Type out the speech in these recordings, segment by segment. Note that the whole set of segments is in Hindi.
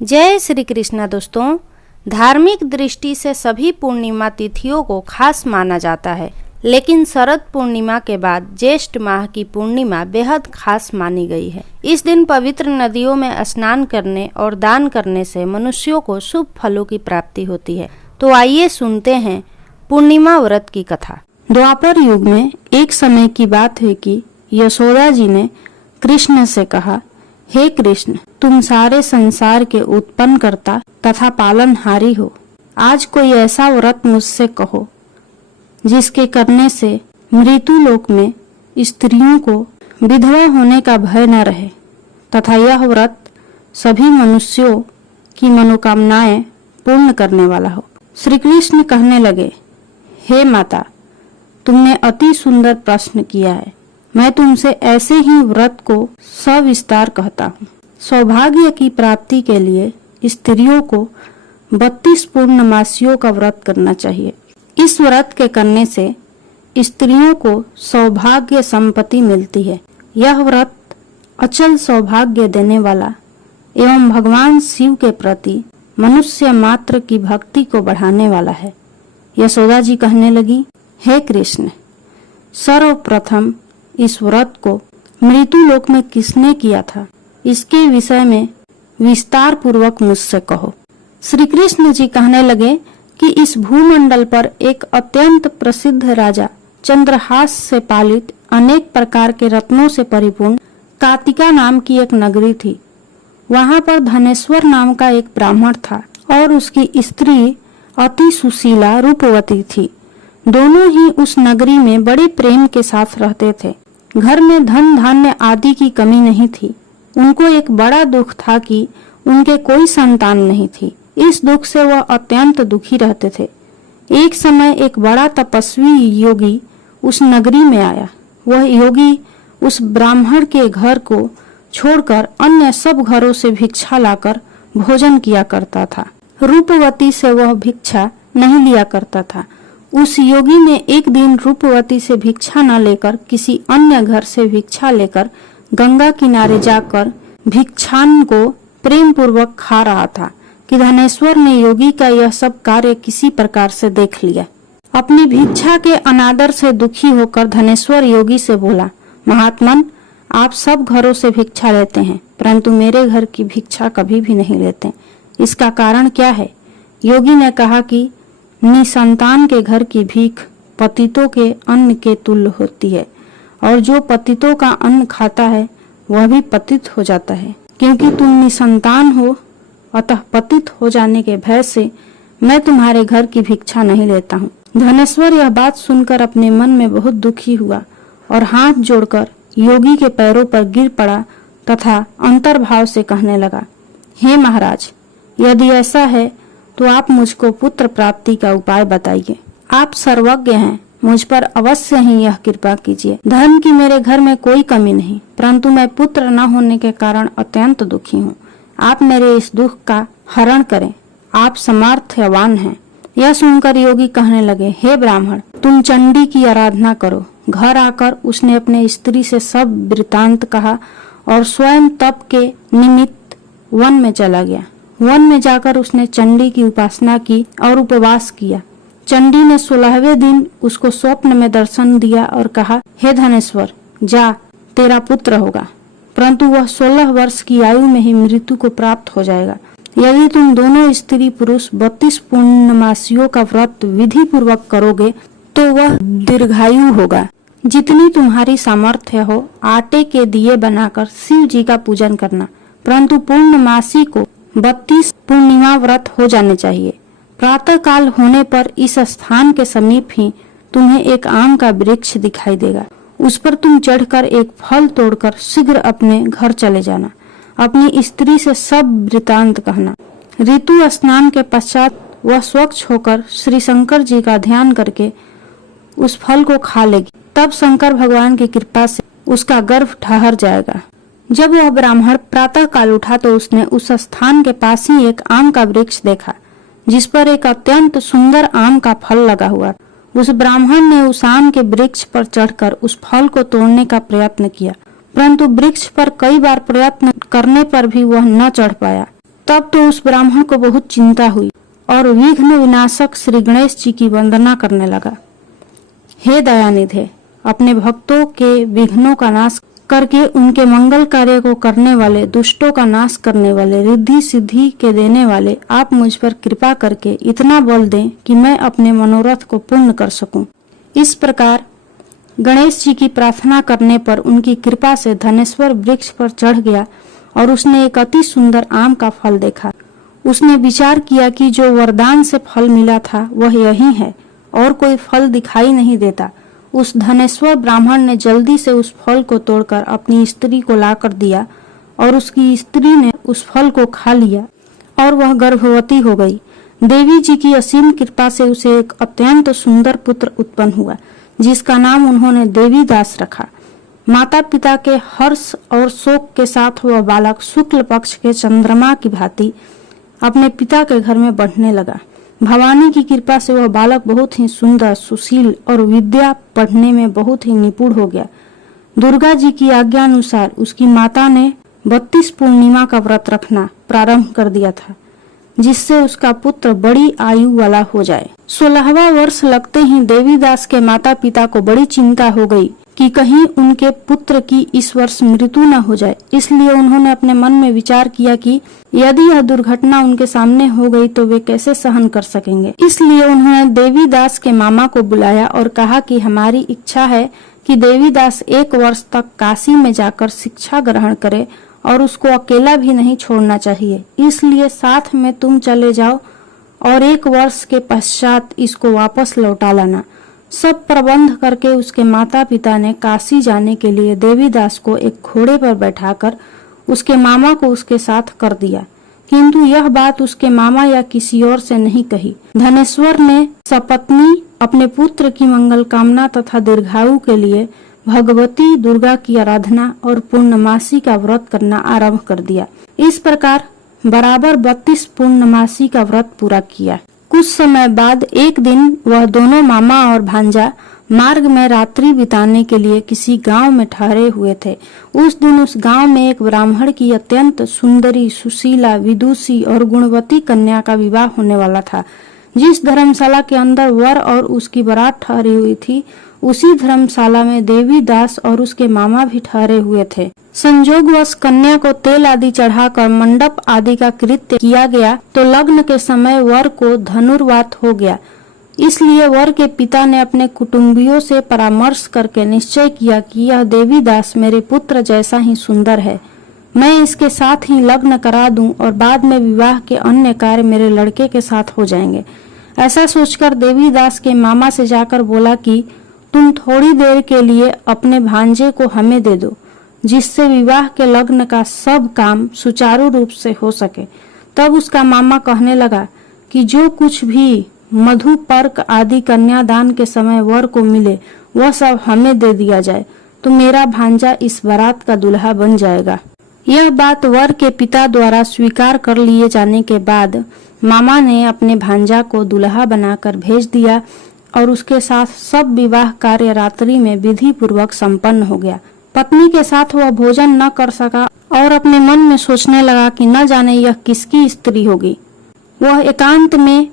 जय श्री कृष्णा। दोस्तों, धार्मिक दृष्टि से सभी पूर्णिमा तिथियों को खास माना जाता है, लेकिन शरद पूर्णिमा के बाद ज्येष्ठ माह की पूर्णिमा बेहद खास मानी गई है। इस दिन पवित्र नदियों में स्नान करने और दान करने से मनुष्यों को शुभ फलों की प्राप्ति होती है। तो आइए सुनते हैं पूर्णिमा व्रत की कथा। द्वापर युग में एक समय की बात है कि यशोदा जी ने कृष्ण से कहा, हे कृष्ण, तुम सारे संसार के उत्पन्नकर्ता तथा पालनहारी हो। आज कोई ऐसा व्रत मुझसे कहो जिसके करने से मृत्यु लोक में स्त्रियों को विधवा होने का भय न रहे तथा यह व्रत सभी मनुष्यों की मनोकामनाएं पूर्ण करने वाला हो। श्री कृष्ण कहने लगे, हे माता, तुमने अति सुंदर प्रश्न किया है। मैं तुमसे ऐसे ही व्रत को सविस्तार कहता हूँ। सौभाग्य की प्राप्ति के लिए स्त्रियों को 32 पूर्णमासियों का व्रत करना चाहिए। इस व्रत के करने से स्त्रियों को सौभाग्य संपत्ति मिलती है। यह व्रत अचल सौभाग्य देने वाला एवं भगवान शिव के प्रति मनुष्य मात्र की भक्ति को बढ़ाने वाला है। यशोदा जी कहने लगी, हे कृष्ण, सर्वप्रथम इस व्रत को मृत्यु लोक में किसने किया था, इसके विषय में विस्तार पूर्वक मुझसे कहो। श्री कृष्ण जी कहने लगे कि इस भूमंडल पर एक अत्यंत प्रसिद्ध राजा चंद्रहास से पालित अनेक प्रकार के रत्नों से परिपूर्ण कातिका नाम की एक नगरी थी। वहां पर धनेश्वर नाम का एक ब्राह्मण था और उसकी स्त्री अति सुशीला रूपवती थी। दोनों ही उस नगरी में बड़े प्रेम के साथ रहते थे। घर में धन धान्य आदि की कमी नहीं थी। उनको एक बड़ा दुख था कि उनके कोई संतान नहीं थी। इस दुख से वह अत्यंत दुखी रहते थे। एक समय एक बड़ा तपस्वी योगी उस नगरी में आया। वह योगी उस ब्राह्मण के घर को छोड़कर अन्य सब घरों से भिक्षा लाकर भोजन किया करता था। रूपवती से वह भिक्षा नहीं लिया करता था। उस योगी ने एक दिन रूपवती से भिक्षा न लेकर किसी अन्य घर से भिक्षा लेकर गंगा किनारे जाकर भिक्षान को प्रेम पूर्वक खा रहा था कि धनेश्वर ने योगी का यह सब कार्य किसी प्रकार से देख लिया। अपनी भिक्षा के अनादर से दुखी होकर धनेश्वर योगी से बोला, महात्मन, आप सब घरों से भिक्षा लेते हैं, परंतु मेरे घर की भिक्षा कभी भी नहीं लेते। इसका कारण क्या है? योगी ने कहा कि निसंतान के घर की भीख पतितों के अन्न के तुल्य होती है, और जो पतितों का अन्न खाता है वह भी पतित हो जाता है। क्योंकि तुम निसंतान हो, अतः पतित हो जाने के भय से मैं तुम्हारे घर की भिक्षा नहीं लेता हूँ। धनेश्वर यह बात सुनकर अपने मन में बहुत दुखी हुआ और हाथ जोड़कर योगी के पैरों पर गिर पड़ा तथा अंतर्भाव से कहने लगा, हे महाराज, यदि ऐसा है तो आप मुझको पुत्र प्राप्ति का उपाय बताइए। आप सर्वज्ञ हैं, मुझ पर अवश्य ही यह कृपा कीजिए। धन की मेरे घर में कोई कमी नहीं, परंतु मैं पुत्र न होने के कारण अत्यंत दुखी हूँ। आप मेरे इस दुख का हरण करें, आप सामर्थ्यवान हैं। यह सुनकर योगी कहने लगे, हे ब्राह्मण, तुम चंडी की आराधना करो। घर आकर उसने अपने स्त्री से सब वृतांत कहा और स्वयं तप के निमित्त वन में चला गया। वन में जाकर उसने चंडी की उपासना की और उपवास किया। चंडी ने 16वें दिन उसको स्वप्न में दर्शन दिया और कहा, हे धनेश्वर, जा, तेरा पुत्र होगा, परंतु वह 16 वर्ष की आयु में ही मृत्यु को प्राप्त हो जाएगा। यदि तुम दोनों स्त्री पुरुष 32 पूर्णमासियों का व्रत विधि पूर्वक करोगे तो वह दीर्घायु होगा। जितनी तुम्हारी सामर्थ्य हो, आटे के दिए बनाकर शिव जी का पूजन करना, परंतु पूर्णमासी को 32 पूर्णिमा व्रत हो जाने चाहिए। प्रातः काल होने पर इस स्थान के समीप ही तुम्हें एक आम का वृक्ष दिखाई देगा। उस पर तुम चढ़कर एक फल तोड़कर शीघ्र अपने घर चले जाना। अपनी स्त्री से सब वृतांत कहना। ऋतु स्नान के पश्चात वह स्वच्छ होकर श्री शंकर जी का ध्यान करके उस फल को खा लेगी। तब शंकर भगवान की कृपा से उसका गर्भ ठहर जाएगा। जब वह ब्राह्मण प्रातः काल उठा तो उसने उस स्थान के पास ही एक आम का वृक्ष देखा, जिस पर एक अत्यंत सुंदर आम का फल लगा हुआ। उस ब्राह्मण ने उस आम के वृक्ष पर चढ़कर उस फल को तोड़ने का प्रयत्न किया, परंतु वृक्ष पर कई बार प्रयत्न करने पर भी वह न चढ़ पाया। तब तो उस ब्राह्मण को बहुत चिंता हुई और विघ्न विनाशक श्री गणेश जी की वंदना करने लगा। हे दयानिधे, अपने भक्तों के विघ्नों का नाश करके उनके मंगल कार्य को करने वाले, दुष्टों का नाश करने वाले, रिद्धि सिद्धि के देने वाले, आप मुझ पर कृपा करके इतना बल दें कि मैं अपने मनोरथ को पूर्ण कर सकूं। इस प्रकार गणेश जी की प्रार्थना करने पर उनकी कृपा से धनेश्वर वृक्ष पर चढ़ गया और उसने एक अति सुंदर आम का फल देखा। उसने विचार किया कि जो वरदान से फल मिला था वह यही है और कोई फल दिखाई नहीं देता। उस धनेश्वर ब्राह्मण ने जल्दी से उस फल को तोड़कर अपनी स्त्री को लाकर दिया और उसकी स्त्री ने उस फल को खा लिया और वह गर्भवती हो गई। देवी जी की असीम कृपा से उसे एक अत्यंत सुंदर पुत्र उत्पन्न हुआ, जिसका नाम उन्होंने देवीदास रखा। माता पिता के हर्ष और शोक के साथ वह बालक शुक्ल पक्ष के चंद्रमा की भांति अपने पिता के घर में बढ़ने लगा। भवानी की कृपा से वह बालक बहुत ही सुंदर, सुशील और विद्या पढ़ने में बहुत ही निपुण हो गया। दुर्गा जी की आज्ञा अनुसार उसकी माता ने 32 पूर्णिमा का व्रत रखना प्रारंभ कर दिया था, जिससे उसका पुत्र बड़ी आयु वाला हो जाए। 16वां वर्ष लगते ही देवीदास के माता पिता को बड़ी चिंता हो गई कि कहीं उनके पुत्र की इस वर्ष मृत्यु न हो जाए। इसलिए उन्होंने अपने मन में विचार किया कि यदि यह दुर्घटना उनके सामने हो गई तो वे कैसे सहन कर सकेंगे। इसलिए उन्होंने देवीदास के मामा को बुलाया और कहा कि हमारी इच्छा है कि देवीदास 1 वर्ष तक काशी में जाकर शिक्षा ग्रहण करे और उसको अकेला भी नहीं छोड़ना चाहिए। इसलिए साथ में तुम चले जाओ और 1 वर्ष के पश्चात इसको वापस लौटा लाना। सब प्रबंध करके उसके माता पिता ने काशी जाने के लिए देवीदास को एक घोड़े पर बैठाकर उसके मामा को उसके साथ कर दिया, किंतु यह बात उसके मामा या किसी और से नहीं कही। धनेश्वर ने सपत्नी अपने पुत्र की मंगल कामना तथा दीर्घायु के लिए भगवती दुर्गा की आराधना और पूर्णमासी का व्रत करना आरंभ कर दिया। इस प्रकार बराबर 32 पूर्णमासी का व्रत पूरा किया। कुछ समय बाद एक दिन वह दोनों मामा और भांजा मार्ग में रात्रि बिताने के लिए किसी गांव में ठहरे हुए थे। उस दिन उस गांव में एक ब्राह्मण की अत्यंत सुंदरी, सुशीला, विदुषी और गुणवती कन्या का विवाह होने वाला था। जिस धर्मशाला के अंदर वर और उसकी बारात ठहरी हुई थी, उसी धर्मशाला में देवीदास और उसके मामा भी ठहरे हुए थे। संजोगवश कन्या को तेल आदि चढ़ाकर मंडप आदि का कृत्य किया गया तो लग्न के समय वर को धनुर्वात हो गया। इसलिए वर के पिता ने अपने कुटुंबियों से परामर्श करके निश्चय किया कि यह देवीदास मेरे पुत्र जैसा ही सुंदर है, मैं इसके साथ ही लग्न करा दूं और बाद में विवाह के अन्य कार्य मेरे लड़के के साथ हो जाएंगे। ऐसा सोचकर देवीदास के मामा से जाकर बोला कि तुम थोड़ी देर के लिए अपने भांजे को हमें दे दो, जिससे विवाह के लग्न का सब काम सुचारू रूप से हो सके। तब उसका मामा कहने लगा कि जो कुछ भी मधु पर्क आदि कन्यादान के समय वर को मिले वह सब हमें दे दिया जाए, तो मेरा भांजा इस बारात का दूल्हा बन जाएगा। यह बात वर के पिता द्वारा स्वीकार कर लिए जाने के बाद मामा ने अपने भांजा को दूल्हा बनाकर भेज दिया और उसके साथ सब विवाह कार्य रात्रि में विधि पूर्वक संपन्न हो गया। पत्नी के साथ वह भोजन न कर सका और अपने मन में सोचने लगा कि न जाने यह किसकी स्त्री होगी। वह एकांत में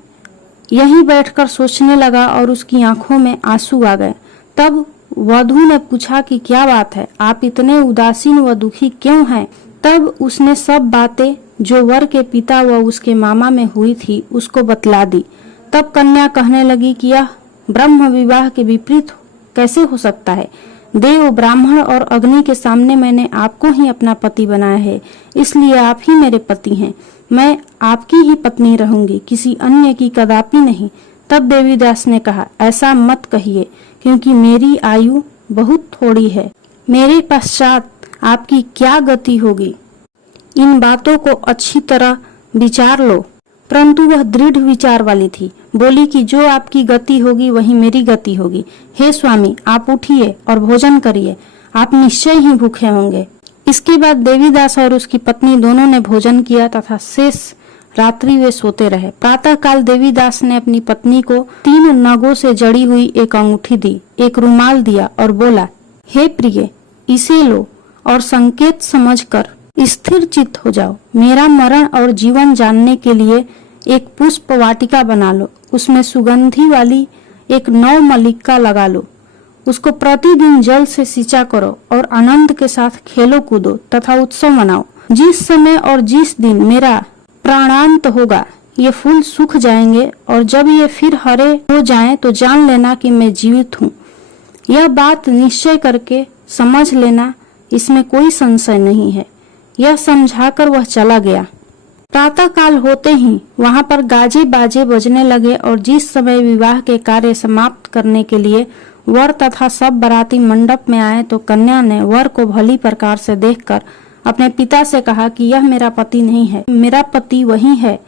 यहीं बैठकर सोचने लगा और उसकी आंखों में आंसू आ गए। तब वधू ने पूछा कि क्या बात है, आप इतने उदासीन व दुखी क्यों हैं? तब उसने सब बातें जो वर के पिता व उसके मामा में हुई थी उसको बतला दी। तब कन्या कहने लगी कि यह ब्रह्म विवाह के विपरीत कैसे हो सकता है? देव, ब्राह्मण और अग्नि के सामने मैंने आपको ही अपना पति बनाया है, इसलिए आप ही मेरे पति हैं। मैं आपकी ही पत्नी रहूंगी, किसी अन्य की कदापि नहीं। तब देवीदास ने कहा, ऐसा मत कहिए, क्योंकि मेरी आयु बहुत थोड़ी है। मेरे पश्चात आपकी क्या गति होगी, इन बातों को अच्छी तरह विचार लो। परंतु वह दृढ़ विचार वाली थी। बोली कि जो आपकी गति होगी वही मेरी गति होगी। हे स्वामी, आप उठिए और भोजन करिए, आप निश्चय ही भूखे होंगे। इसके बाद देवीदास और उसकी पत्नी दोनों ने भोजन किया तथा शेष रात्रि वे सोते रहे। प्रातः काल देवीदास ने अपनी पत्नी को 3 नगों से जड़ी हुई एक अंगूठी दी, एक रुमाल दिया और बोला, हे प्रिय, इसे लो और संकेत समझकर स्थिर चित्त हो जाओ। मेरा मरण और जीवन जानने के लिए एक पुष्प वाटिका बना लो, उसमें सुगंधी वाली एक नव मल्लिका लगा लो, उसको प्रतिदिन जल से सिंचा करो और आनंद के साथ खेलो कूदो तथा उत्सव मनाओ। जिस समय और जिस दिन मेरा प्राणांत होगा ये फूल सूख जाएंगे और जब ये फिर हरे हो जाएं तो जान लेना कि मैं जीवित हूँ। यह बात निश्चय करके समझ लेना, इसमें कोई संशय नहीं है। यह समझाकर वह चला गया। प्रातः काल होते ही वहां पर गाजे बाजे बजने लगे और जिस समय विवाह के कार्य समाप्त करने के लिए वर तथा सब बाराती मंडप में आए तो कन्या ने वर को भली प्रकार से देखकर अपने पिता से कहा कि यह मेरा पति नहीं है, मेरा पति वही है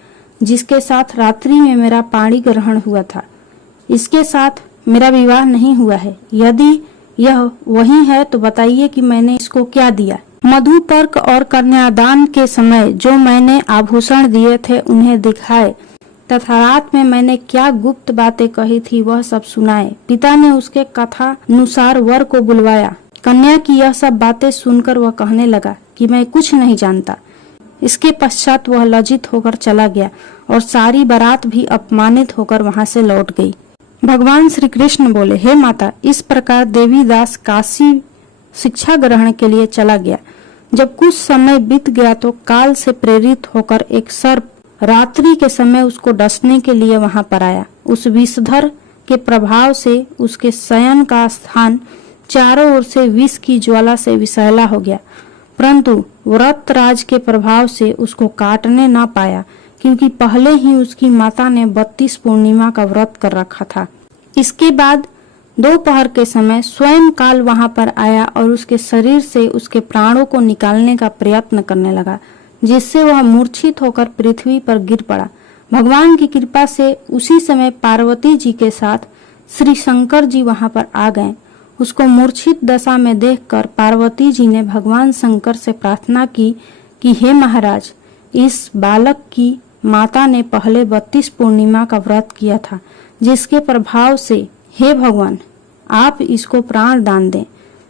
जिसके साथ रात्रि में मेरा पाणी ग्रहण हुआ था। इसके साथ मेरा विवाह नहीं हुआ है। यदि यह वही है तो बताइए कि मैंने इसको क्या दिया। मधुपर्क और कन्यादान के समय जो मैंने आभूषण दिए थे उन्हें दिखाए तथा रात में मैंने क्या गुप्त बातें कही थी वह सब सुनाए। पिता ने उसके कथानुसार वर को बुलवाया। कन्या की यह सब बातें सुनकर वह कहने लगा कि मैं कुछ नहीं जानता। इसके पश्चात वह लज्जित होकर चला गया और सारी बारात भी अपमानित होकर वहां से लौट गई। भगवान श्री कृष्ण बोले, हे माता, इस प्रकार देवीदास काशी शिक्षा ग्रहण के लिए चला गया। जब कुछ समय बीत गया तो काल से प्रेरित होकर एक सर्प रात्रि के समय उसको डसने के लिए वहां पर आया। उस विषधर के प्रभाव से उसके शयन का स्थान चारों ओर से विष की ज्वाला से विषैला हो गया, परंतु व्रतराज के प्रभाव से उसको काटने ना पाया, क्योंकि पहले ही उसकी माता ने 32 पूर्णिमा का व्रत कर रखा था। इसके बाद दोपहर के समय स्वयं काल वहां पर आया और उसके शरीर से उसके प्राणों को निकालने का प्रयत्न करने लगा, जिससे वह मूर्छित होकर पृथ्वी पर गिर पड़ा। भगवान की कृपा से उसी समय पार्वती जी के साथ श्री शंकर जी वहां पर आ गए। उसको मूर्छित दशा में देखकर पार्वती जी ने भगवान शंकर से प्रार्थना की कि हे महाराज, इस बालक की माता ने पहले 32 पूर्णिमा का व्रत किया था, जिसके प्रभाव से हे भगवान आप इसको प्राण दान दें।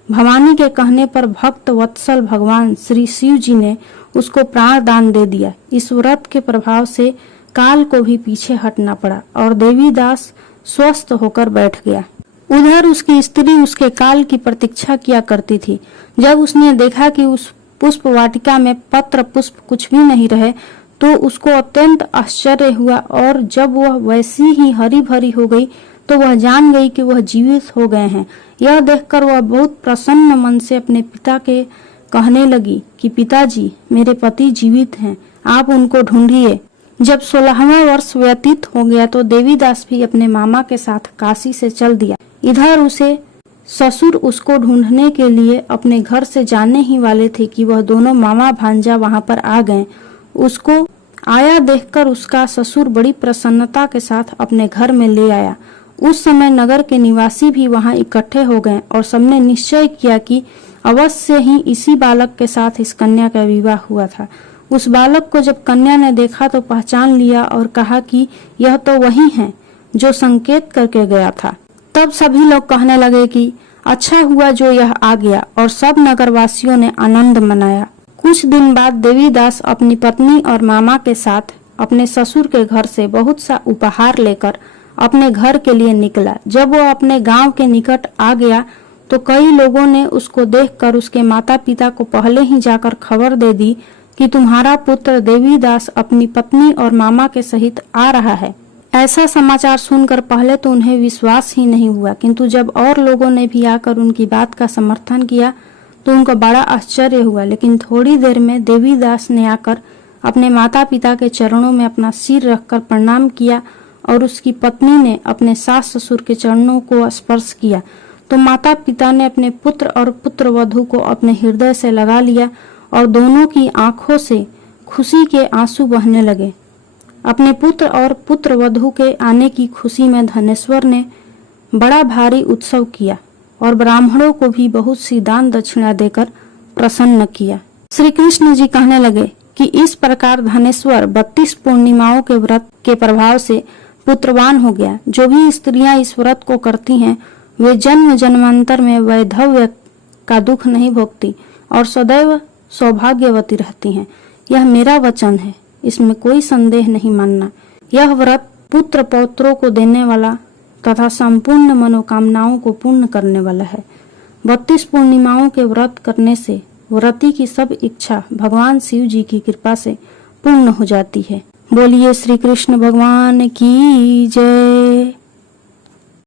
भवानी के कहने पर भक्त वत्सल भगवान श्री शिव जी ने उसको प्राण दान दे दिया। इस व्रत के प्रभाव से काल को भी पीछे हटना पड़ा और देवीदास स्वस्थ होकर बैठ गया। उधर उसकी स्त्री उसके काल की प्रतीक्षा किया करती थी। जब उसने देखा कि उस पुष्प वाटिका में पत्र पुष्प कुछ भी नहीं रहे तो उसको अत्यंत आश्चर्य हुआ और जब वह वैसी ही हरी भरी हो गई तो वह जान गई कि वह जीवित हो गए हैं। यह देखकर वह बहुत प्रसन्न मन से अपने पिता के कहने लगी कि पिताजी, मेरे पति जीवित हैं, आप उनको ढूंढिए। जब 16वां वर्ष व्यतीत हो गया तो देवीदास भी अपने मामा के साथ काशी से चल दिया। इधर उसे ससुर उसको ढूंढने के लिए अपने घर से जाने ही वाले थे कि वह दोनों मामा भांजा वहां पर आ गए। उसको आया देखकर उसका ससुर बड़ी प्रसन्नता के साथ अपने घर में ले आया। उस समय नगर के निवासी भी वहां इकट्ठे हो गए और सबने निश्चय किया कि अवश्य ही इसी बालक के साथ इस कन्या का विवाह हुआ था। उस बालक को जब कन्या ने देखा तो पहचान लिया और कहा कि यह तो वही है जो संकेत करके गया था। तब सभी लोग कहने लगे कि अच्छा हुआ जो यह आ गया, और सब नगरवासियों ने आनंद मनाया। कुछ दिन बाद देवीदास अपनी पत्नी और मामा के साथ अपने ससुर के घर से बहुत सा उपहार लेकर अपने घर के लिए निकला। जब वो अपने गांव के निकट आ गया तो कई लोगों ने उसको देखकर उसके माता पिता को पहले ही जाकर खबर दे दी कि तुम्हारा पुत्र देवीदास अपनी पत्नी और मामा के सहित आ रहा है। ऐसा समाचार सुनकर पहले तो उन्हें विश्वास ही नहीं हुआ, किंतु जब और लोगों ने भी आकर उनकी बात का समर्थन किया तो उनको बड़ा आश्चर्य हुआ। लेकिन थोड़ी देर में देवीदास ने आकर अपने माता पिता के चरणों में अपना सिर रखकर प्रणाम किया और उसकी पत्नी ने अपने सास ससुर के चरणों को स्पर्श किया तो माता पिता ने अपने पुत्र और पुत्र वधू को अपने हृदय से लगा लिया और दोनों की आंखों से खुशी के आंसू बहने लगे। अपने पुत्र और पुत्र वधू के आने की खुशी में धनेश्वर ने बड़ा भारी उत्सव किया और ब्राह्मणों को भी बहुत सी दान दक्षिणा देकर प्रसन्न किया। श्री कृष्ण जी कहने लगे कि इस प्रकार धनेश्वर 32 पूर्णिमाओं के व्रत के प्रभाव से पुत्रवान हो गया। जो भी स्त्रियां इस व्रत को करती हैं वे जन्म जन्मांतर में वैधव्य का दुख नहीं भोगती और सदैव सौभाग्यवती रहती हैं। यह मेरा वचन है, इसमें कोई संदेह नहीं मानना। यह व्रत पुत्र पौत्रों को देने वाला तथा संपूर्ण मनोकामनाओं को पूर्ण करने वाला है। 32 पूर्णिमाओं के व्रत करने से व्रती की सब इच्छा भगवान शिव जी की कृपा से पूर्ण हो जाती है। बोलिए श्री कृष्ण भगवान की जय।